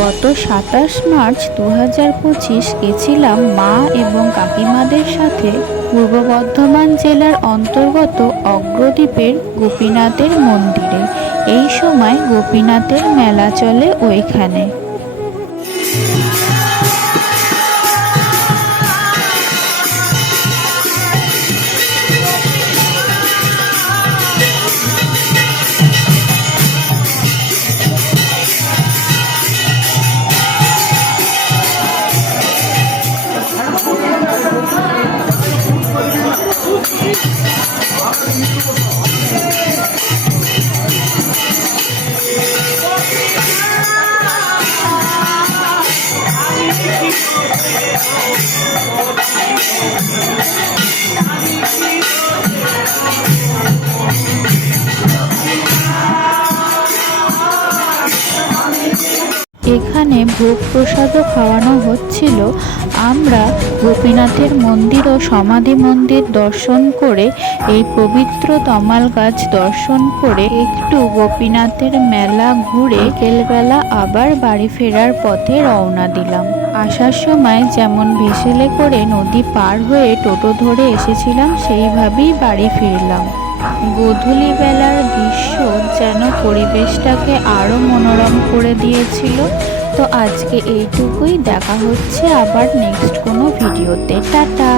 গত ২৭ মার্চ ২০২৫ গেছিলাম মা এবং কাকিমাদের সাথে পূর্ব বর্ধমান জেলার অন্তর্গত অগ্রদ্বীপের গোপীনাথের মন্দিরে। এই সময় গোপীনাথের মেলা চলে ওইখানে। এখানে ভোগ প্রসাদও খাওয়ানো হচ্ছিল। আমরা গোপীনাথের মন্দির ও সমাধি মন্দির দর্শন করে এই পবিত্র তমাল গাছ দর্শন করে একটু গোপীনাথের মেলা ঘুরে বিকেলবেলা আবার বাড়ি ফেরার পথে রওনা দিলাম। আসার সময় যেমন ভেসেলে করে নদী পার হয়ে টোটো ধরে এসেছিলাম, সেইভাবেই বাড়ি ফিরলাম। গোধূলি বেলার দৃশ্য যেন পরিবেশটাকে আরো মনোরম করে দিয়েছিল। তো আজকে এইটুকুই, দেখা হচ্ছে আবার নেক্সট কোনো ভিডিওতে। টাটা।